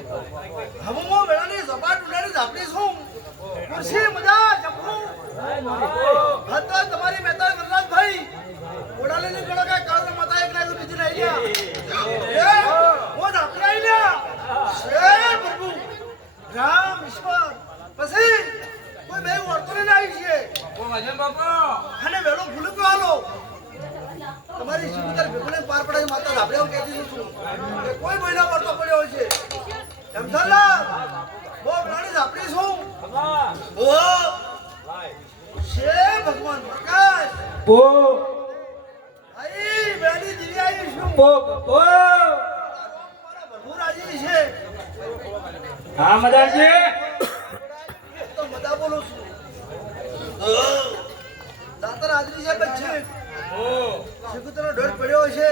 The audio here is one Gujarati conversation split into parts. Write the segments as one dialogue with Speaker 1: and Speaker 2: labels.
Speaker 1: હમમો વેળાની ઝપાટ ઉડાડી ઝાપડી છું. ખુરશી મજા જપવું હતો તમારી મહેતા વરરાજભાઈ ઓડાલે ની ગણો કે કાલ માતા એક લાખ બીજી નહીં ગયા. હું? ઝાપડી આઈ લ્યા શેર પ્રભુ? રામ ઈશ્વર પછી કોઈ બે વર્તન આવી છે. અને વેલો ભૂલ આલો તમારી શિવતર ભગવાન પાર પડાય માતા ધાબળે હું કહેતી છું કે કોઈ મહિના પડતો પડ્યો છે એમ ચાલા બહુ પ્રાણી આપણી શું ઓ ભગવાન પ્રકાશ!
Speaker 2: પો
Speaker 1: આઈ બેની દીવી આવી છું.
Speaker 2: હા
Speaker 1: તો મજા બોલું છું. દાતર હાજરી છે બચ્ચે. શિવતરનો ઢોર પડ્યો છે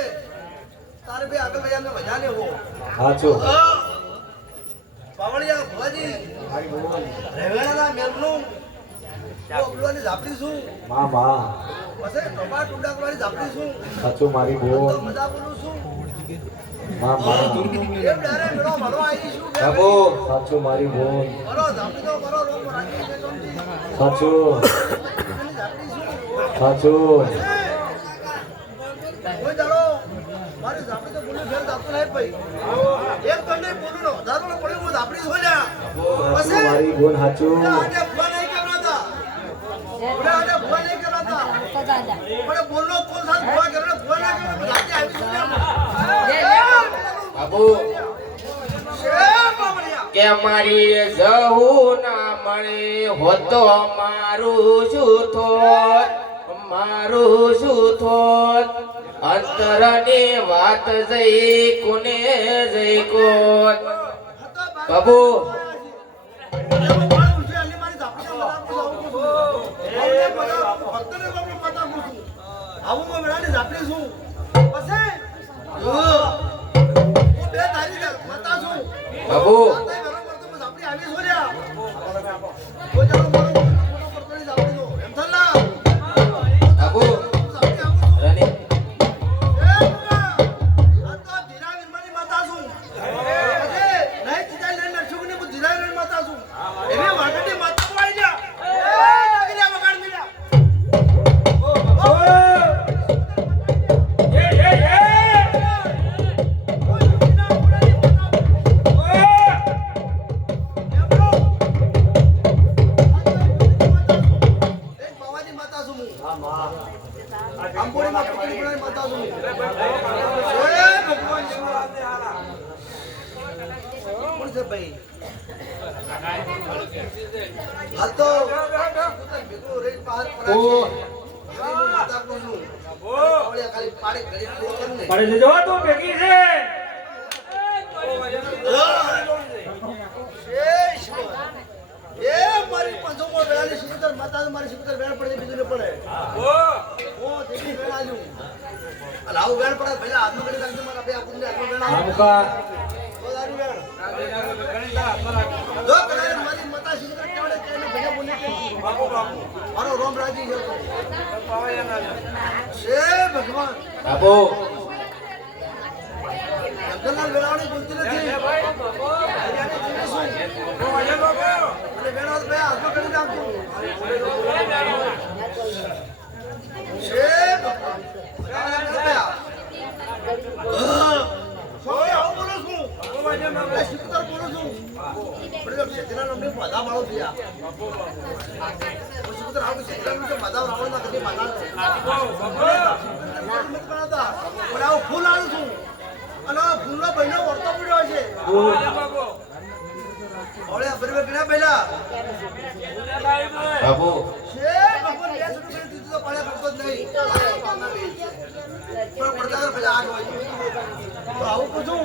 Speaker 1: તારે બે આગળ અમને મજા લેવો. ભુવાજી રેવેણાના મેમનું. ઓગળવાની ઝાપડી છું.
Speaker 2: માં માં.
Speaker 1: પછી ટોપા ટુંડા કરવાની ઝાપડી છું.
Speaker 2: સાચું મારી
Speaker 1: તો મજા બોલું છું.
Speaker 2: માં માં.
Speaker 1: એમ ડારે મેળો મળવા આવી છું
Speaker 2: બાબો સાચું મારી બોન.
Speaker 1: મારો ઝાપડી તો મારો રોગ રાજી
Speaker 2: સાચું.
Speaker 1: એની ઝાપડી છું.
Speaker 2: સાચું
Speaker 1: કોઈ દાડો મારી ઝાપડી તો બોલું નહીં ભાઈ. એક તો નહીં બોલું ને વધારો પડ્યું હું આપણી જ
Speaker 2: હોય
Speaker 1: પછી?
Speaker 2: મારી બોન સાચું
Speaker 1: આજે ફોન નહીં કહેવાતા. ઓલે આજે ફોન નહીં કહેવાતા. પણ બોલનો કોણ સાથ ફોન કરે ફોન ના કરે રાતે આવી છું
Speaker 3: બાબુ કે મારી જહુ ના મળે હોતો મારું શું થો મારું શું થોત અંતરની વાત જઈ કોને જઈ કો બાબુ.
Speaker 1: એમાં પાડી
Speaker 2: જજો તું ભેગી છે.
Speaker 1: એ મારી પંચમો વેળાની શિકોતર માતા તો મારી શિકોતર વેળ પડે બીજું પડે. ઓ અલા આવું વેળ છે તો. છે ભગવાન
Speaker 3: બાબુ
Speaker 1: જગન્નાથ વેળાવણી બોલતી નથી હરિયાણી જીવે છું. અને વેળાવત બે હાથમાં કરી નાખજો. છે ભગવાન. બધાને આપણે બે હાથ. હા. સ્વામી, આવું બોલું છું. આ શીખતર બોલું છું. પણ જો શેતીના માળો આવું. કદી પણ ફૂલ આવું છું. અને આ ફૂલનો બહેનો વર્તો પડ્યો છે. ઓળે અબરવે પીડા પહેલા
Speaker 3: બાબુ
Speaker 1: છે ભગવાન બે છોટું કરી દીધું તો પાડે પડતો જ નહીં. પણ પડતા કર પહેલા આઠ વાગે તો આવું પૂછું.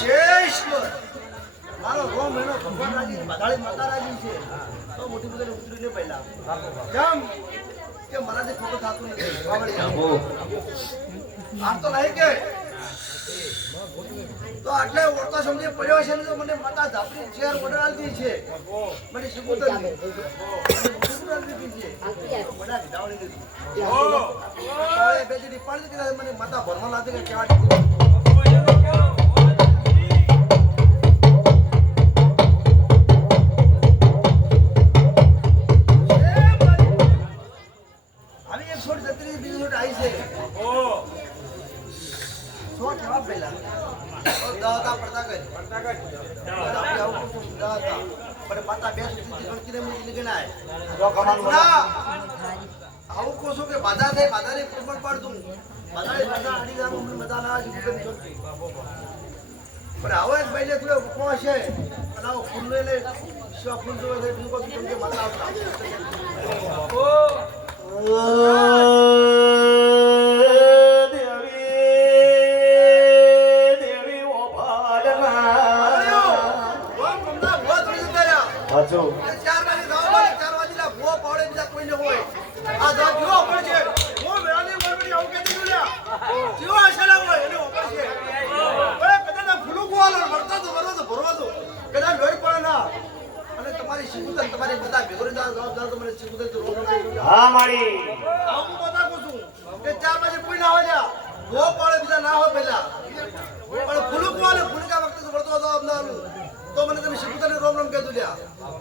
Speaker 1: શેષવર મારો રોમ મહિનો ભગવાન રાજી બધાળી માતા રાજી છે. તો મોટી બધી ઉતરીને પહેલા. કેમ કે મારાથી ખોટું થતું નથી.
Speaker 3: બાબુ
Speaker 1: તો નહીં કે. તો આટલે ઓળખો સમજી પડ્યો છે ને તો મને માતા ધાપડી ચેર ઓર્ડર આલતી છે. મને શિકુતરની. મને માતા ભરવા લાગે કે કેવા. આવી એક છોડ જતી રહી, બીજી છોડ આવી છે. સો જવાબ પેલા તો દહતા પડતા આપણે આવું કરશું, દહતા. પણ પાતા બે સુધી ગણતીને મને લીધી જો કમાલ આવું કહું છું કે બાધા થાય બાધાને પ્રમાણ પાડતું બાધાને બાધા આડી જામ અમને મજા ના છે, કુટુંબ પણ આવો એક ભાઈને થોડો ઉપવાસ છે અને આવો ફૂલ લઈને શિવા ફૂલ જોવે છે? બીજું કોઈ કુટુંબ કે માતા આવતા. Oh.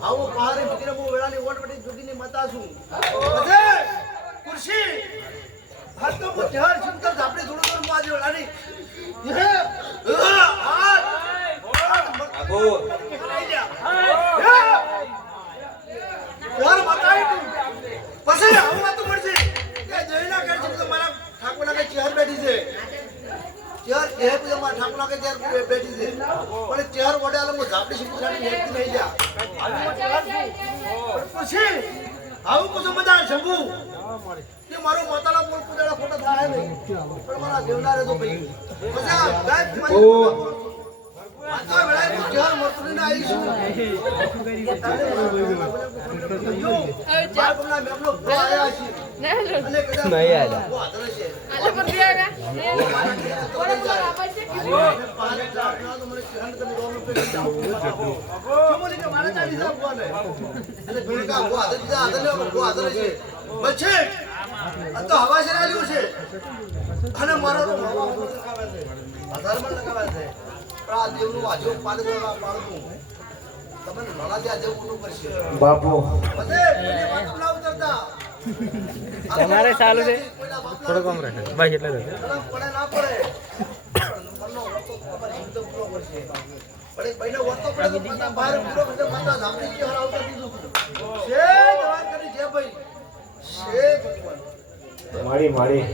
Speaker 1: આવું પહાડે ફકીરે બહુ વેળાની ઓટવટી જોગીની માતા છું. બધે ખુરશી. હાથ તો હું જહર શિકુતર ઝાપડી થોડું થોડું હું? આજે વેળાની. પછી આવું વાતું પડશે કે જઈના ઘર છે તો મારા ઠાકોર લાગે ચહેર બેઠી છે. ચેહર એ પૂજા મારા ઠાકોરના ઘરે ચેહર બેઠી છે. પણ ચહેર વડે આલે હું ઝાપડી સુધી નહીં જા પછી આવું કશું મજા શંભુ કે મારો માતાના મૂળ પૂજાના ફોટો થાય નહીં. પણ મારા દેવના તો ભાઈ. પછી ગાય મારી આટલા આવી છું આયા છે અને નહીં આયા ભો છે તો આધારમાં લગાવે છે પણ આ દેવનું આજુ પાડે પાડતું તમે નાના કરશે
Speaker 2: બાપુ
Speaker 1: બધે કોઈને વાતો ઉતરતા.
Speaker 4: તમારે ચાલુ છે? થોડો કમ રાખે.
Speaker 1: ભાઈ એટલે
Speaker 2: મારી મારી.